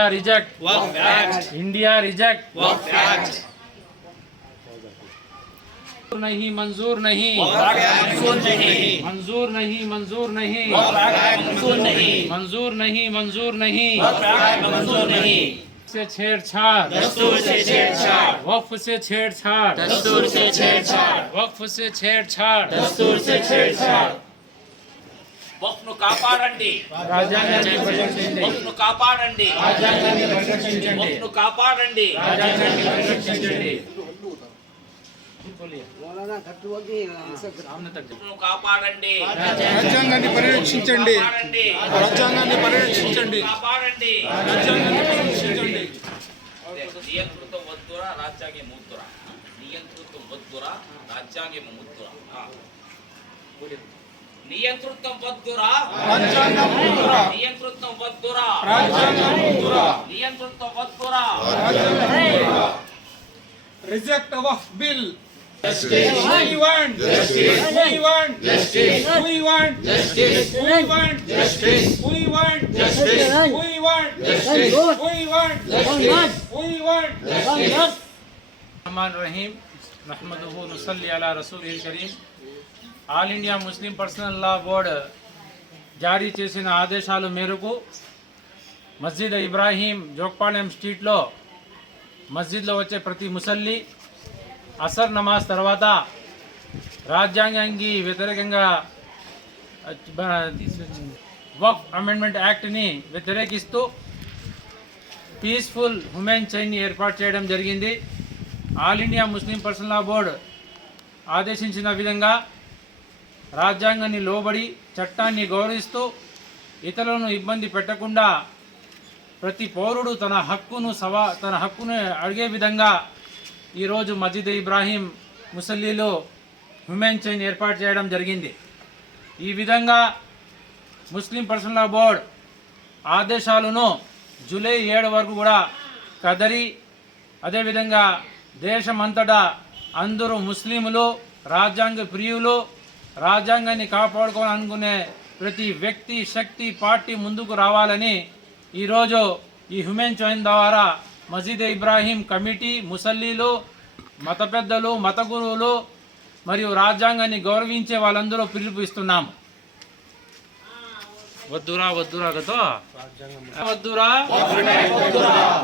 India reject India reject नहीं मंजूर नहीं मंजूर नहीं मंजूर नहीं मंजूर नहीं मंजूर नहीं से छेड़छाड़. दस्तूर से छेड़छाड़. वक्फ से छेड़छाड़. दस्तूर से छेड़छाड़. वक्फ से छेड़छाड़. दस्तूर से छेड़छाड़. వక్ఫ్ను కాపాడండి. రాజ్యాంగాన్ని పరిరక్షించండి. వక్ఫ్ను కాపాడండి. రాజ్యాంగాన్ని పరిరక్షించండి. వక్ఫ్ను కాపాడండి. రాజ్యాంగాన్ని పరిరక్షించండి. వక్ఫ్ను కాపాడండి. రాజ్యాంగాన్ని పరిరక్షించండి. కాపాడండి. రాజ్యాంగాన్ని పరిరక్షించండి. కాపాడండి. రాజ్యాంగాన్ని పరిరక్షించండి. నియంతృత్వం వద్దురా రాజ్యాంగం ముద్దురా నియంతృత్వం వద్దురా రాజ్యాంగం ముద్దురా నియంతృత్వం వద్దురా రాజ్యాంగం ముందురా నియంతృత్వం వద్దురా రాజ్యాంగం ముందురా నియంతృత్వం వద్దురా reject of bill We want justice. We want justice. We want justice. We want justice. We want justice. We want justice. We want justice. We want justice. रहमान रहीम नहमदहू नसल्ली अला रसूल करीम all India Muslim personal law board జారీ చేసిన ఆదేశాల మేరకు మస్జిద్ ఇబ్రాహీం జోక్పాలెం స్ట్రీట్లో మస్జిద్లో వచ్చే ప్రతి ముసల్లి అసర్ నమాజ్ తర్వాత రాజ్యాంగానికి వ్యతిరేకంగా వక్ అమెండ్మెంట్ యాక్ట్ని వ్యతిరేకిస్తూ పీస్ఫుల్ ఉమెన్ చైన్ ఏర్పాటు చేయడం జరిగింది. All India Muslim personal law board ఆదేశించిన విధంగా రాజ్యాంగాన్ని లోబడి చట్టాన్ని గౌరవిస్తూ ఇతరులను ఇబ్బంది పెట్టకుండా ప్రతి పౌరుడు తన హక్కును సవా తన హక్కును అడిగే విధంగా ఈరోజు మస్జిద్ ఇబ్రాహీం ముసల్లీలో హ్యూమెన్ చైన్ ఏర్పాటు చేయడం జరిగింది. ఈ విధంగా ముస్లిం పర్సనల్ బోర్డ్ ఆదేశాలను జూలై ఏడు వరకు కూడా కదరి అదేవిధంగా దేశమంతటా అందరూ ముస్లింలు రాజ్యాంగ ప్రియులు రాజ్యాంగాన్ని కాపాడుకోవాలనుకునే ప్రతి వ్యక్తి శక్తి పార్టీ ముందుకు రావాలని ఈరోజు ఈ హ్యూమెన్ చైన్ ద్వారా మసీద్ ఇబ్రాహీం కమిటీ ముసల్లీలు మత పెద్దలు మత గురువులు మరియు రాజ్యాంగాన్ని గౌరవించే వాళ్ళందరూ పిలుపుస్తున్నాము వద్దురా వద్దురా కదా వద్దురా.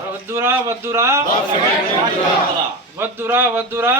వద్దురా వద్దురా. వద్దురా వద్దురా.